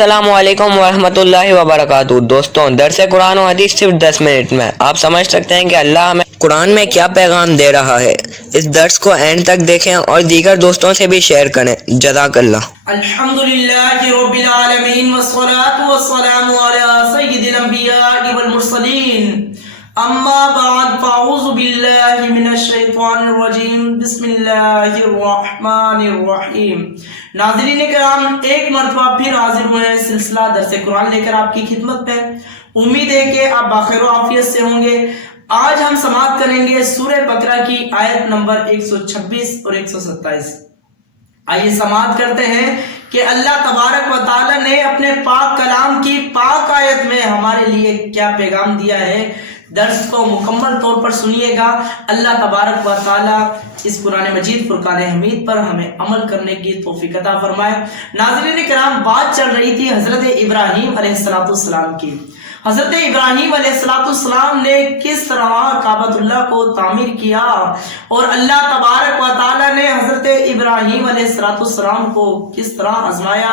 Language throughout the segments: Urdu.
السلام علیکم ورحمۃ اللہ وبرکاتہ۔ دوستوں، درس قرآن و حدیث صرف 10 منٹ میں آپ سمجھ سکتے ہیں کہ اللہ ہمیں قرآن میں کیا پیغام دے رہا ہے۔ اس درس کو اینڈ تک دیکھیں اور دیگر دوستوں سے بھی شیئر کریں۔ جزاک اللہ۔ الحمدللہ رب العالمین والصلاة والسلام علی سید الانبیاء والمرسلین، اما بعد فاعوذ باللہ من الشیطان الرجیم، بسم اللہ الرحمن الرحیم۔ ناظرین کرام، ایک مرتبہ پھر حاضر ہوئے ہیں سلسلہ درس قرآن لے کر آپ کی خدمت میں۔ امید ہے کہ آپ بخیر و عافیت سے ہوں گے۔ آج ہم سماعت کریں گے سورہ بقرہ کی آیت نمبر 126 اور 127۔ آئیے سماعت کرتے ہیں کہ اللہ تبارک و تعالی نے اپنے پاک کلام کی پاک آیت میں ہمارے لیے کیا پیغام دیا ہے۔ درس کو مکمل طور پر سنیے گا۔ اللہ تبارک و تعالی اس قرآن مجید فرقان حمید پر ہمیں عمل کرنے کی توفیق عطا فرمائے۔ ناظرین کرام، بات چل رہی تھی حضرت ابراہیم علیہ السلام کی۔ حضرت ابراہیم علیہ السلام نے کس طرح کعبۃ اللہ کو تعمیر کیا اور اللہ تبارک و تعالی نے حضرت ابراہیم علیہ السلام کو کس طرح آزمایا۔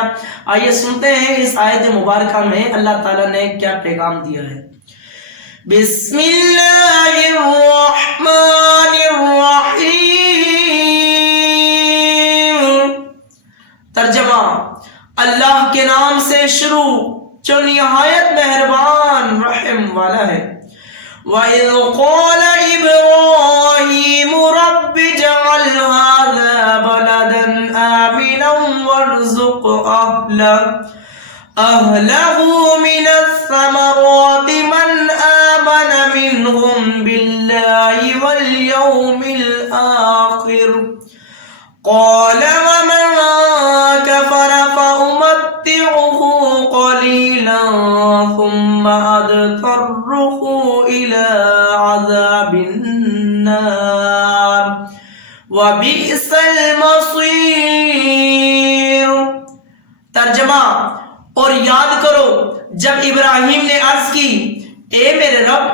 آئیے سنتے ہیں اس آیت مبارکہ میں اللہ تعالی نے کیا پیغام دیا ہے۔ بسم اللہ الرحمن الرحیم۔ ترجمہ: اللہ کے نام سے شروع جو نہایت مہربان رحم والا ہے۔ وَإِذْ قَالَ إِبْرَاهِيمُ رَبِّ اجْعَلْ هَٰذَا بَلَدًا آمِنًا وَارْزُقْ أَهْلَهُ مِنَ الثَّمَرَاتِ مَنْ آمَنَ مِنْهُمْ بِاللَّهِ وَالْيَوْمِ الْآخِرِ قَالَ وَمَنْ كَفَرَ فَأُمَتِّعُهُ قَلِيلًا ثُمَّ أَضْطَرُّهُ إِلَىٰ عَذَابِ النَّارِ وَبِئْسَ الْمَصِيرُ۔ ترجمہ: اور یاد کرو جب ابراہیم نے عرض کی، اے میرے رب،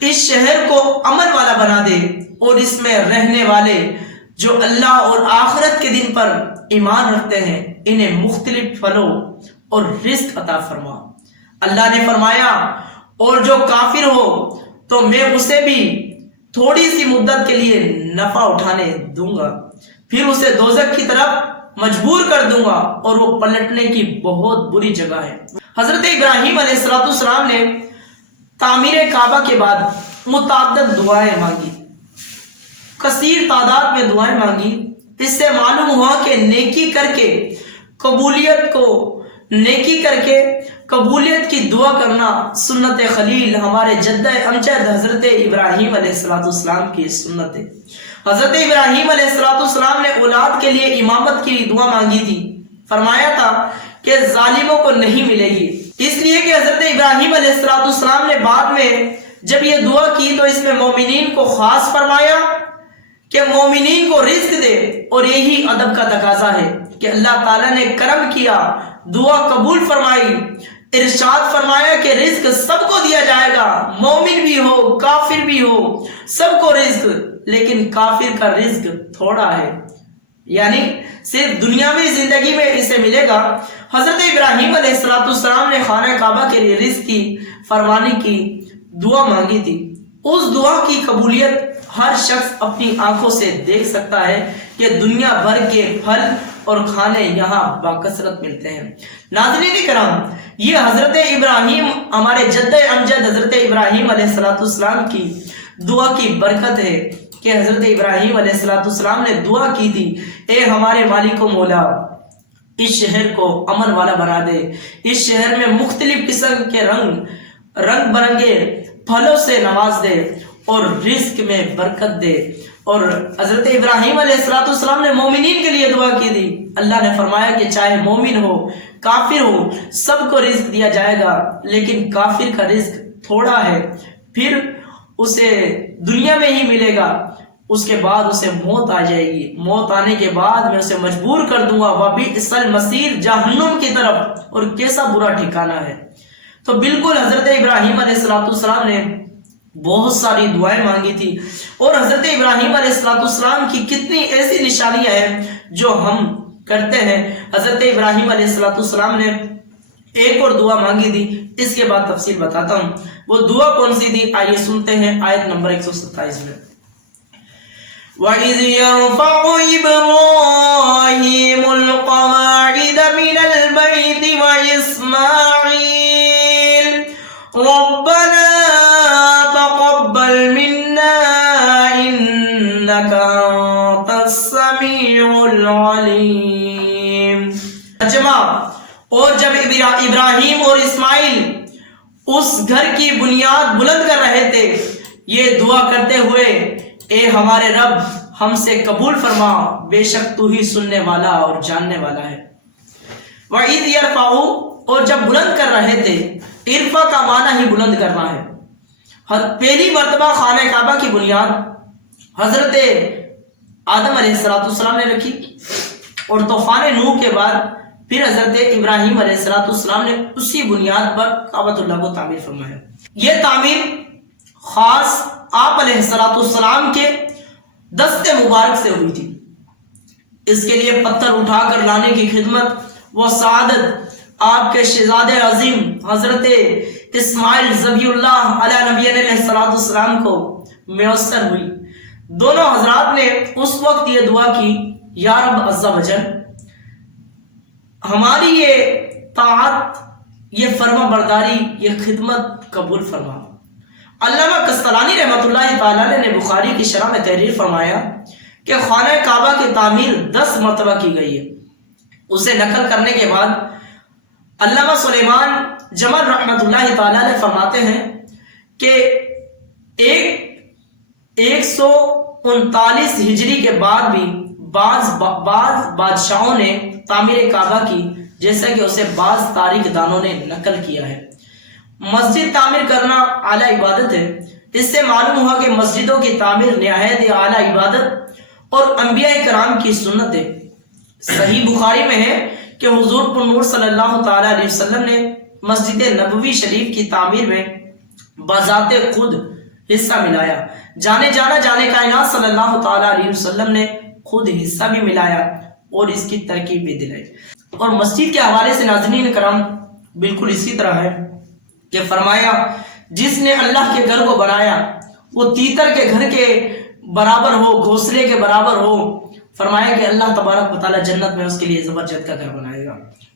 اس شہر کو امن والا بنا دے اور اس میں رہنے والے جو اللہ اور آخرت کے دن پر ایمان رکھتے ہیں انہیں مختلف پھلوں اور رزق عطا فرما۔ اللہ نے فرمایا، اور جو کافر ہو تو میں اسے بھی تھوڑی سی مدت کے لیے نفع اٹھانے دوں گا، پھر اسے دوزخ کی طرف مجبور کر دوں گا اور وہ پلٹنے کی بہت بری جگہ ہے۔ حضرت ابراہیم علیہ السلام نے تعمیر کعبہ کے بعد متعدد دعائیں مانگی، کثیر تعداد میں دعائیں مانگی۔ اس سے معلوم ہوا کہ نیکی کر کے قبولیت کی دعا کرنا سنت خلیل ہمارے جد امجد حضرت ابراہیم علیہ السلام کی سنت ہے۔ حضرت ابراہیم علیہ السلام نے اولاد کے لیے امامت کی دعا مانگی تھی۔ فرمایا تھا کہ ظالموں کو نہیں ملے گی، اس لیے کہ حضرت ابراہیم علیہ السلام نے بعد میں جب یہ دعا کی تو اس میں مومنین کو خاص فرمایا کہ مومنین کو رزق دے، اور یہی ادب کا تقاضا ہے کہ اللہ تعالیٰ نے کرم کیا، دعا قبول فرمائی، ارشاد فرمایا کہ رزق سب کو دیا جائے گا، مومن بھی ہو کافر بھی ہو سب کو رزق، لیکن کافر کا رزق تھوڑا ہے، یعنی صرف دنیاوی زندگی میں اسے ملے گا۔ حضرت ابراہیم علیہ السلام نے خانہ کعبہ کے لیے رزق کی فراوانی کی دعا مانگی تھی۔ اس دعا کی قبولیت ہر شخص اپنی آنکھوں سے دیکھ سکتا ہے کہ دنیا بھر کے پھل اور کھانے یہاں باکثرت ملتے ہیں۔ ناظرین کرام، یہ حضرت ابراہیم، ہمارے جد امجد حضرت ابراہیم علیہ السلام کی دعا کی برکت ہے کہ حضرت ابراہیم علیہ السلام نے دعا کی تھی، اے ہمارے مالک و مولا، اس شہر کو امن والا بنا دے، اس شہر میں مختلف قسم کے رنگ برنگے پھلوں سے نواز دے اور رزق میں برکت دے۔ اور حضرت ابراہیم علیہ السلام نے مومنین کے لیے دعا کی تھی۔ اللہ نے فرمایا کہ چاہے مومن ہو کافر ہو سب کو رزق دیا جائے گا، لیکن کافر کا رزق تھوڑا ہے، پھر اسے دنیا میں ہی ملے گا، اس کے بعد اسے موت آ جائے گی، موت آنے کے بعد میں اسے مجبور کر دوں گا وَبِئْسَ الْمَصِيرُ، جہنم کی طرف، اور کیسا برا ٹھکانہ ہے۔ تو بالکل حضرت ابراہیم علیہ السلام نے بہت ساری دعائیں مانگی تھی، اور حضرت ابراہیم علیہ السلام کی کتنی ایسی نشانیاں ہیں جو ہم کرتے ہیں۔ حضرت ابراہیم علیہ السلام نے ایک اور دعا مانگی تھی، اس کے بعد تفصیل بتاتا ہوں وہ دعا کون سی تھی۔ آئیے سنتے ہیں آیت نمبر 127 میں۔ وَإِذْ يَرْفَعُ إِبْرَاهِيمُ الْقَوَاعِدَ مِنَ الْبَيْتِ وَإِسْمَاعِيلُ رَبَّنَا تَقَبَّلْ مِنَّا إِنَّكَ أَنْتَ السَّمِيعُ الْعَلِيمُ۔ ترجمہ، اور جب ابراہیم اور اسماعیل اس گھر کی بنیاد بلند کر رہے تھے، یہ دعا کرتے ہوئے، اے ہمارے رب ہم سے قبول فرما، بے شک تو ہی سننے والا اور جاننے والا ہے۔ وَإِذْ يَرْفَعُ، اور جب بلند کر رہے تھے، ارفع کا معنی ہی بلند کرنا ہے۔ پہلی مرتبہ خانہ کعبہ کی بنیاد حضرت آدم علیہ السلام نے رکھی، اور طوفان نوح کے بعد پھر حضرت ابراہیم علیہ السلام نے اسی بنیاد پر کعبۃ اللہ کو تعمیر فرمایا۔ یہ تعمیر خاص آپ علیہ السلام کے دست مبارک سے ہوئی تھی۔ اس کے لیے پتھر اٹھا کر لانے کی خدمت و سعادت آپ کے شہزادے عظیم حضرت اسماعیل ذبیح اللہ علیہ نبی علیہ السلام کو میسر ہوئی۔ دونوں حضرات نے اس وقت یہ دعا کی، یا رب عز و جل ہماری یہ طاعت، یہ فرما برداری، یہ خدمت قبول فرما۔ علامہ قسطلانی رحمۃ اللہ تعالیٰ نے بخاری کی شرح میں تحریر فرمایا کہ خانہ کعبہ کی تعمیر 10 مرتبہ کی گئی ہے۔ اسے نقل کرنے کے بعد علامہ سلیمان جمل رحمۃ اللہ تعالیٰ نے فرماتے ہیں کہ 139 ہجری کے بعد بھی بعض بادشاہوں نے تعمیر کعبہ کی، جیسا کہ اسے بعض تاریخ دانوں نے نقل کیا ہے۔ مسجد تعمیر کرنا اعلیٰ عبادت ہے۔ اس سے معلوم ہوا کہ مسجدوں کی تعمیر نہایت اعلیٰ عبادت اور انبیاء کرام کی سنت ہے۔ صحیح بخاری میں ہے کہ حضور پر نور صلی اللہ تعالیٰ علیہ وسلم نے مسجد نبوی شریف کی تعمیر میں بذات خود حصہ ملایا۔ جانے کائنات صلی اللہ تعالیٰ علیہ وسلم نے خود حصہ بھی ملایا اور اس کی ترکیب بھی دلائی۔ اور مسجد کے حوالے سے ناظرین کرام بالکل اسی طرح ہے کہ فرمایا جس نے اللہ کے گھر کو بنایا وہ تیتر کے گھر کے برابر ہو، گھونسلے کے برابر ہو۔ فرمایا کہ اللہ تبارک و تعالیٰ جنت میں اس کے لیے زبرجد کا گھر بنائے گا۔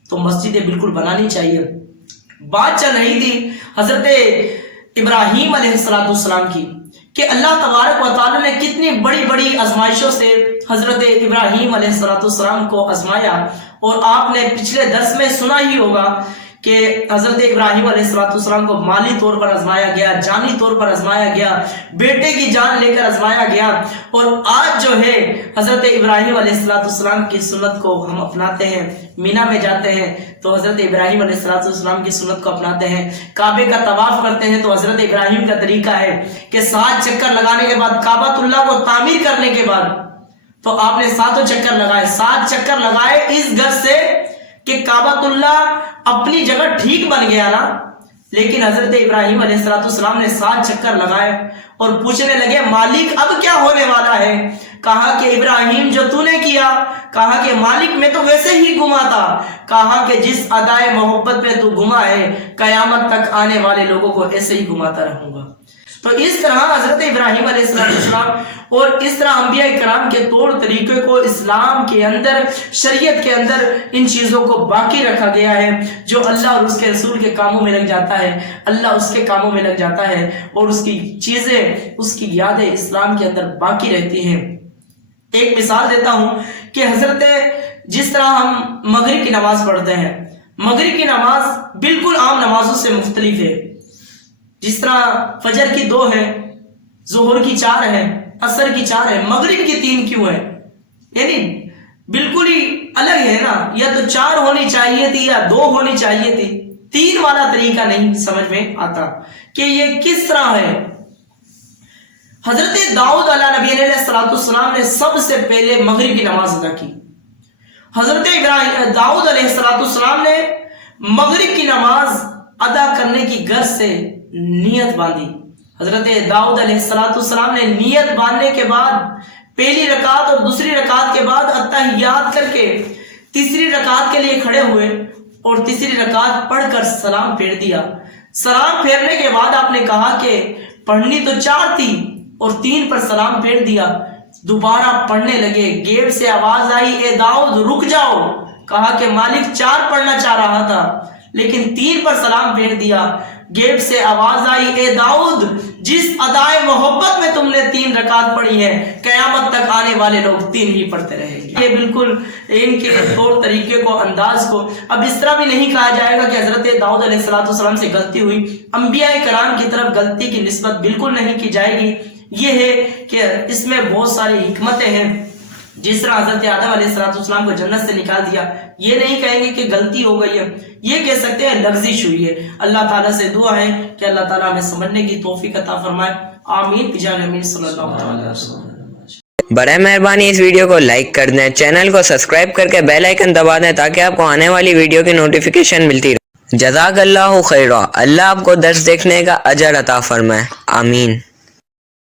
تو مسجدیں بالکل بنانی چاہیے۔ بات چل رہی تھی حضرت ابراہیم علیہ السلام کی کہ اللہ تبارک و تعالیٰ نے کتنی بڑی بڑی آزمائشوں سے حضرت ابراہیم علیہ السلام کو آزمایا۔ اور آپ نے پچھلے درس میں سنا ہی ہوگا کہ حضرت ابراہیم علیہ السلام کو مالی طور پر آزمایا گیا، جانی طور پر آزمایا گیا، بیٹے کی جان لے کر آزمایا گیا۔ اور آج جو ہے حضرت ابراہیم علیہ السلام کی سنت کو ہم اپناتے ہیں، مینا میں جاتے ہیں تو حضرت ابراہیم علیہ السلام کی سنت کو اپناتے ہیں، کعبے کا طواف کرتے ہیں تو حضرت ابراہیم کا طریقہ ہے کہ 7 چکر لگانے کے بعد کعبۃ اللہ کو تعمیر کرنے کے بعد تو آپ نے 7 چکر لگائے، 7 چکر لگائے اس گھر سے کہ کعبۃ اللہ اپنی جگہ ٹھیک بن گیا نا۔ لیکن حضرت ابراہیم علیہ السلام نے 7 چکر لگائے اور پوچھنے لگے مالک اب کیا ہونے والا ہے؟ کہا کہ ابراہیم جو تو نے کیا، کہا کہ مالک میں تو ویسے ہی گما تھا، کہا کہ جس ادائے محبت پہ تو گما ہے قیامت تک آنے والے لوگوں کو ایسے ہی گماتا رہوں گا۔ تو اس طرح حضرت ابراہیم علیہ السلام اور اس طرح انبیاء کرام کے طور طریقے کو اسلام کے اندر، شریعت کے اندر ان چیزوں کو باقی رکھا گیا ہے۔ جو اللہ اور اس کے رسول کے کاموں میں لگ جاتا ہے، اللہ اس کے کاموں میں لگ جاتا ہے اور اس کی چیزیں، اس کی یادیں اسلام کے اندر باقی رہتی ہیں۔ ایک مثال دیتا ہوں کہ حضرت جس طرح ہم مغرب کی نماز پڑھتے ہیں، مغرب کی نماز بالکل عام نمازوں سے مختلف ہے۔ جس طرح فجر کی 2 ہے، ظہر کی 4 ہے، عصر کی 4 ہے، مغرب کی 3 کیوں ہے؟ یعنی بالکل ہی الگ ہے نا، یا تو 4 ہونی چاہیے تھی یا 2 ہونی چاہیے تھی، 3 والا طریقہ نہیں سمجھ میں آتا کہ یہ کس طرح ہے۔ حضرت داؤد علیہ نبی علیہ السلام نے سب سے پہلے مغرب کی نماز ادا کی۔ حضرت داؤد علیہ السلام نے مغرب کی نماز ادا کرنے کی غرض سے نیت باندھی۔ حضرت داؤد علیہ السلام نے نیت باندھنے کے بعد پہلی رکعت اور دوسری رکعت کے بعد اتحیات کر کے تیسری رکعت کے لیے کھڑے ہوئے اور تیسری رکعت پڑھ کر سلام پھیر دیا۔ سلام پھیرنے کے بعد آپ نے کہا کہ پڑھنی تو 4 تھی اور 3 پر سلام پھیر دیا۔ دوبارہ پڑھنے لگے، گیٹ سے آواز آئی اے داؤد رک جاؤ۔ کہا کہ مالک 4 پڑھنا چاہ رہا تھا لیکن 3 پر سلام پھیر دیا۔ گیٹ سے آواز آئی اے داؤد جس ادائے محبت میں تم نے 3 رکعت پڑھی ہے قیامت تک آنے والے لوگ 3 ہی پڑھتے رہیں گے۔ یہ بالکل ان کے طور طریقے کو، انداز کو اب اس طرح بھی نہیں کہا جائے گا کہ حضرت داؤد علیہ السلام سے غلطی ہوئی۔ انبیاء کرام کی طرف غلطی کی نسبت بالکل نہیں کی جائے گی۔ یہ ہے کہ اس میں بہت ساری حکمتیں ہیں۔ جس طرح حضرت آدم علیہ السلام کو جنت سے نکال دیا، یہ نہیں کہیں گے کہ غلطی ہو گئی ہے، یہ کہہ سکتے ہیں لغزش ہوئی ہے۔ اللہ تعالیٰ سے دعا ہے کہ اللہ تعالیٰ ہمیں سمجھنے کی توفیق عطا فرمائے۔ آمین بجاہ نبی صلی اللہ علیہ وسلم۔ برائے مہربانی اس ویڈیو کو لائک کر دیں، چینل کو سبسکرائب کر کے بیل آئیکن دبا دیں تاکہ آپ کو آنے والی ویڈیو کی نوٹیفیکیشن ملتی رہے۔ جزاک اللہ خیرہ، اللہ آپ کو درس دیکھنے کا اجر عطا فرمائے، آمین۔